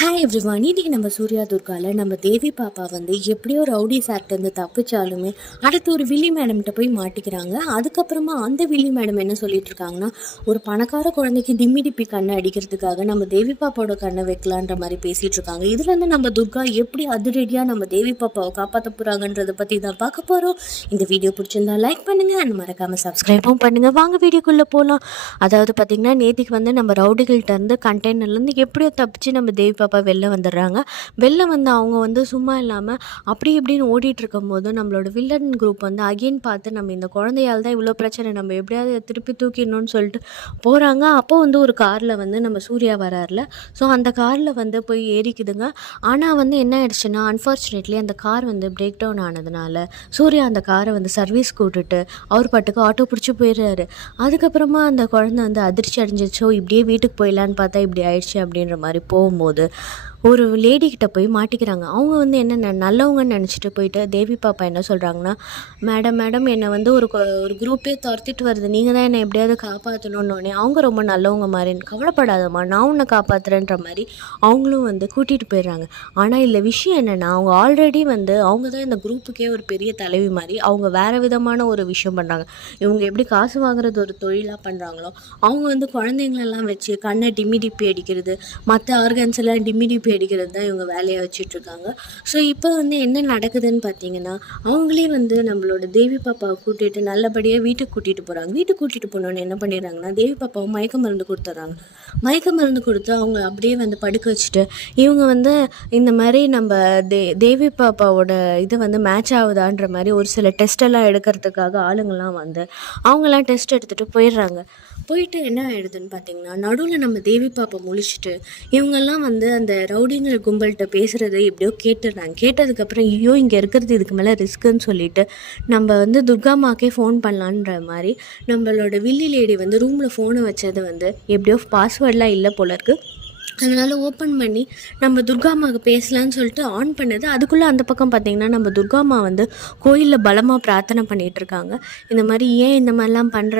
Hi everyone. இன்றைக்கி நம்ம சூர்யா துர்காவில் நம்ம தேவி பாப்பா வந்து எப்படியோ ரவுடி சார்ட்டேருந்து தப்பிச்சாலுமே அடுத்து ஒரு வில்லி மேடம்கிட்ட போய் மாட்டிக்கிறாங்க. அதுக்கப்புறமா அந்த வில்லி மேடம் என்ன சொல்லிட்டு இருக்காங்கன்னா, ஒரு பணக்கார குழந்தைக்கு டிம்மி டிப்பி கண்ணை அடிக்கிறதுக்காக நம்ம தேவி பாப்பாவோட கண்ணை வைக்கலான்ற மாதிரி பேசிகிட்டு இருக்காங்க. இதுலேருந்து நம்ம துர்கா எப்படி அதிரடியாக நம்ம தேவி பாப்பாவை காப்பாற்ற போகிறாங்கன்றதை பற்றி தான் பார்க்க போகிறோம். இந்த வீடியோ பிடிச்சிருந்தா லைக் பண்ணுங்கள் அண்ட் மறக்காமல் சப்ஸ்கிரைபும் பண்ணுங்கள். வாங்க வீடியோக்குள்ளே போகலாம். அதாவது பார்த்திங்கன்னா, நேற்றுக்கு வந்து நம்ம ரவுடிகள்கிட்ட இருந்து கண்டெய்னர்லேருந்து எப்படியோ தப்பிச்சு நம்ம தேவி பாப்பா வெளில வந்துடுறாங்க. வெளில வந்து அவங்க வந்து சும்மா இல்லாமல் அப்படி இப்படின்னு ஓடிட்டுருக்கும் போது நம்மளோட வில்லன் குரூப் வந்து அகெயின் பார்த்து நம்ம இந்த குழந்தையால் தான் இவ்வளோ பிரச்சனை, நம்ம எப்படியாவது திருப்பி தூக்கிடணும்னு சொல்லிட்டு போகிறாங்க. அப்போ வந்து ஒரு காரில் வந்து நம்ம சூர்யா வராருல, ஸோ அந்த காரில் வந்து போய் ஏறிக்குதுங்க. ஆனால் வந்து என்ன ஆயிடுச்சுன்னா, அன்ஃபார்ச்சுனேட்லி அந்த கார் வந்து பிரேக் டவுன் ஆனதுனால சூர்யா அந்த காரை வந்து சர்வீஸ் கூட்டுட்டு அவர் பாட்டுக்கு ஆட்டோ பிடிச்சி போயிடுறாரு. அதுக்கப்புறமா அந்த குழந்தை வந்து அதிர்ச்சி அடைஞ்சிச்சோ, இப்படியே வீட்டுக்கு போயிடலான்னு பார்த்தா இப்படி ஆயிடுச்சு அப்படின்ற மாதிரி போகும்போது ஒரு லேடிக்கிட்ட போய் மாட்டிக்கிறாங்க. அவங்க வந்து என்ன நல்லவங்கன்னு நினச்சிட்டு போயிட்டு தேவி பாப்பா என்ன சொல்கிறாங்கன்னா, மேடம் என்னை வந்து ஒரு குரூப்பே துரத்திட்டு வருது, நீங்கள் தான் என்னை எப்படியாவது காப்பாற்றணுன்னே. அவங்க ரொம்ப நல்லவங்க மாதிரி, கவலைப்படாதம்மா நான் உன்னை காப்பாற்றுறேன்ற மாதிரி அவங்களும் வந்து கூட்டிகிட்டு போயிடுறாங்க. ஆனால் இல்லை விஷயம் என்னென்னா, அவங்க ஆல்ரெடி வந்து அவங்க தான் இந்த குரூப்புக்கே ஒரு பெரிய தலைவி மாதிரி அவங்க வேறு விதமான ஒரு விஷயம் பண்ணுறாங்க. இவங்க எப்படி காசு வாங்குறது ஒரு தொழிலாக பண்ணுறாங்களோ, அவங்க வந்து குழந்தைங்களெல்லாம் வச்சு கண்ணை டிம்மி டிப்பி அடிக்கிறது, மற்ற ஆர்கன்ஸ் எல்லாம் டிம்மி டிப்பி அடிக்கிறது தான் இவங்க வேலையை வச்சிட்ருக்காங்க. ஸோ இப்போ வந்து என்ன நடக்குதுன்னு பார்த்தீங்கன்னா, அவங்களே வந்து நம்மளோட தேவி பாப்பாவை கூட்டிகிட்டு நல்லபடியாக வீட்டுக்கு கூட்டிகிட்டு போகிறாங்க. வீட்டுக்கு கூட்டிகிட்டு போனோன்னு என்ன பண்ணிடுறாங்கன்னா, தேவி பாப்பாவை மயக்க மருந்து கொடுத்துட்றாங்க. மயக்க மருந்து கொடுத்து அவங்க அப்படியே வந்து படுக்க வச்சுட்டு, இவங்க வந்து இந்த மாதிரி நம்ம தேவி பாப்பாவோட இது வந்து மேட்ச் ஆகுதான்ற மாதிரி ஒரு சில டெஸ்ட்டெல்லாம் எடுக்கிறதுக்காக ஆளுங்கள்லாம் வந்து அவங்களாம் டெஸ்ட் எடுத்துகிட்டு போயிடுறாங்க. போயிட்டு என்ன ஆகிடுதுன்னு பார்த்தீங்கன்னா, நடுவில் நம்ம தேவி பாப்பா முழிச்சிட்டு இவங்கெல்லாம் வந்து அந்த ரவுடிங்கிற கும்பல்கிட்ட பேசுகிறத எப்படியோ கேட்டுடுறாங்க. கேட்டதுக்கப்புறம் ஐயோ இங்கே இருக்கிறது இதுக்கு மேலே ரிஸ்க்குன்னு சொல்லிட்டு நம்ம வந்து துர்காமாக்கே ஃபோன் பண்ணலான்ற மாதிரி நம்மளோட வில்லி லேடி வந்து ரூமில் ஃபோனை வச்சது வந்து எப்படியோ பாஸ்வேர்டெலாம் இல்லை போல இருக்குது. அதனால் ஓப்பன் பண்ணி நம்ம துர்காம்மாவுக்கு பேசலான்னு சொல்லிட்டு ஆன் பண்ணது. அதுக்குள்ளே அந்த பக்கம் பார்த்திங்கன்னா நம்ம துர்காம்மா வந்து கோயிலில் பலமாக பிரார்த்தனை பண்ணிகிட்ருக்காங்க. இந்த மாதிரி ஏன் இந்த மாதிரிலாம் பண்ணுற,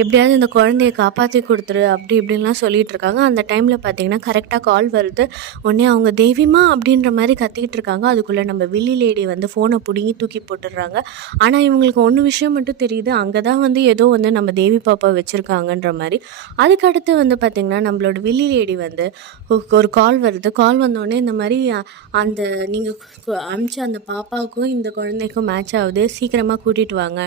எப்படியாவது இந்த குழந்தைய காப்பாற்றி கொடுத்துரு அப்படி இப்படின்லாம் சொல்லிகிட்ருக்காங்க. அந்த டைமில் பார்த்திங்கன்னா கரெக்டாக கால் வருது. உடனே அவங்க தெய்வமா அப்படின்ற மாதிரி கத்திக்கிட்டு இருக்காங்க. அதுக்குள்ளே நம்ம வில்லி லேடி வந்து ஃபோனை பிடுங்கி தூக்கி போட்டுடுறாங்க. ஆனால் இவங்களுக்கு ஒன்று விஷயம் மட்டும் தெரியுது, அங்கே தான் வந்து ஏதோ வந்து நம்ம தேவி பாப்பா வச்சுருக்காங்கன்ற மாதிரி. அதுக்கடுத்து வந்து பார்த்திங்கன்னா நம்மளோட வில்லி லேடி வந்து ஒரு கால் வருது. கால் வந்தோடனே இந்த மாதிரி அந்த நீங்கள் அனுப்பிச்ச அந்த பாப்பாவுக்கும் இந்த குழந்தைக்கும் மேட்ச் ஆகுது, சீக்கிரமாக கூட்டிகிட்டு வாங்க,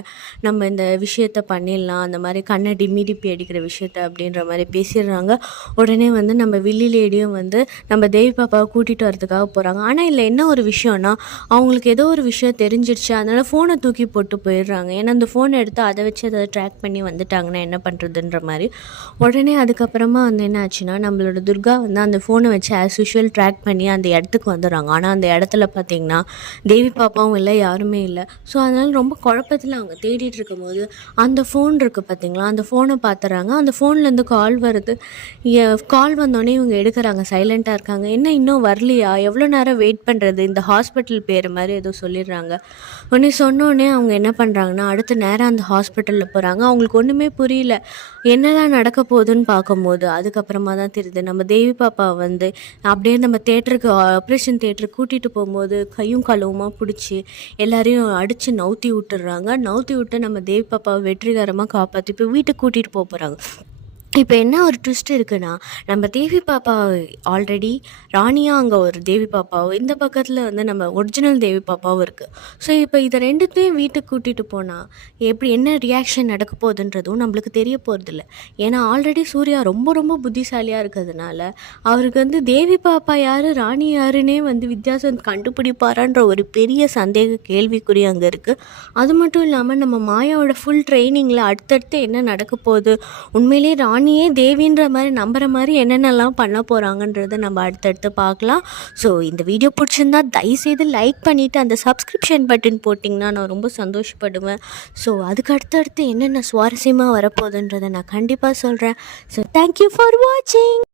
நம்ம இந்த விஷயத்த பண்ணிடலாம், அந்த மாதிரி கண்ணை டிம்மி டிப்பி அடிக்கிற விஷயத்த அப்படின்ற மாதிரி பேசிடுறாங்க. உடனே வந்து நம்ம வில்லி லேடியும் வந்து நம்ம தேவி பாப்பாவை கூட்டிகிட்டு வரதுக்காக போகிறாங்க. ஆனால் இல்லை என்ன ஒரு விஷயம்னா, அவங்களுக்கு ஏதோ ஒரு விஷயம் தெரிஞ்சிடுச்சு, அதனால் ஃபோனை தூக்கி போட்டு போயிடுறாங்க. ஏன்னா அந்த ஃபோனை எடுத்து அதை வச்சு அதை ட்ராக் பண்ணி வந்துட்டாங்கன்னா என்ன பண்ணுறதுன்ற மாதிரி. உடனே அதுக்கப்புறமா வந்து என்ன ஆச்சுன்னா, நம்மளோட துர்கா வந்து அந்த ஃபோனை வச்சு ஆஸ் யூஷுவல் ட்ராக் பண்ணி அந்த இடத்துக்கு வந்துடுறாங்க. ஆனால் அந்த இடத்துல பார்த்திங்கன்னா தேவி பாப்பாவும் இல்லை, யாருமே இல்லை. ஸோ அதனால் ரொம்ப குழப்பத்தில் அவங்க தேடிட்டு இருக்கும்போது அந்த ஃபோன் இருக்குது பார்த்திங்களா, அந்த ஃபோனை பார்த்துறாங்க. அந்த ஃபோன்லேருந்து கால் வருது. கால் வந்தோடனே இவங்க எடுக்கிறாங்க, சைலண்ட்டாக இருக்காங்க. என்ன இன்னும் வரலையா, எவ்வளோ நேரம் வெயிட் பண்ணுறது, இந்த ஹாஸ்பிட்டல் பேர் மாதிரி ஏதோ சொல்லிடுறாங்க. உடனே சொன்னோடனே அவங்க என்ன பண்ணுறாங்கன்னா, அடுத்த நேரம் அந்த ஹாஸ்பிட்டலில் போகிறாங்க. அவங்களுக்கு ஒன்றுமே புரியல, என்னதான் நடக்க போகுதுன்னு பார்க்கும்போது அதுக்கப்புறமா தான் தெரியுது நம்ம தேவி பாப்பா வந்து அப்படியே நம்ம தேட்டருக்கு, ஆப்ரேஷன் தேட்டருக்கு கூட்டிகிட்டு போகும்போது கையும் களவுமா பிடிச்சி எல்லாரையும் அடித்து நவுத்தி விட்டுடுறாங்க. நவுத்தி விட்டு நம்ம தேவி பாப்பாவை வெற்றிகரமாக காப்பாற்றி இப்போ வீட்டுக்கு கூட்டிகிட்டு போகிறாங்க. இப்போ என்ன ஒரு ட்விஸ்ட் இருக்குன்னா, நம்ம தேவி பாப்பா ஆல்ரெடி ராணியாக அங்கே ஒரு தேவி பாப்பாவும், இந்த பக்கத்தில் வந்து நம்ம ஒரிஜினல் தேவி பாப்பாவும் இருக்குது. ஸோ இப்போ இதை ரெண்டுத்தையும் வீட்டுக்கு கூட்டிகிட்டு போனால் எப்படி என்ன ரியாக்ஷன் நடக்க போகுதுன்றதும் நம்மளுக்கு தெரிய போகிறதில்ல. ஏன்னா ஆல்ரெடி சூர்யா ரொம்ப ரொம்ப புத்திசாலியாக இருக்கிறதுனால அவருக்கு வந்து தேவி பாப்பா யார் ராணி யாருன்னே வந்து வித்தியாசம் கண்டுபிடிப்பாரான்ற ஒரு பெரிய சந்தேக கேள்விக்குறி அங்கே இருக்குது. அது மட்டும் இல்லாமல் நம்ம மாயாவோட ஃபுல் ட்ரைனிங்கில் அடுத்தடுத்து என்ன நடக்க போகுது, உண்மையிலே ராணியே தேவின்ற மாதிரி நம்புகிற மாதிரி என்னென்னலாம் பண்ண போகிறாங்கன்றதை நம்ம அடுத்தடுத்து பார்க்கலாம். ஸோ இந்த வீடியோ பிடிச்சிருந்தா தயவுசெய்து லைக் பண்ணிவிட்டு அந்த சப்ஸ்கிரிப்ஷன் பட்டன் போட்டிங்கன்னா நான் ரொம்ப சந்தோஷப்படுவேன். ஸோ அதுக்கு அடுத்தடுத்து என்னென்ன சுவாரஸ்யமாக வரப்போகுதுன்றதை நான் கண்டிப்பாக சொல்கிறேன். ஸோ தேங்க்யூ ஃபார் வாட்சிங்.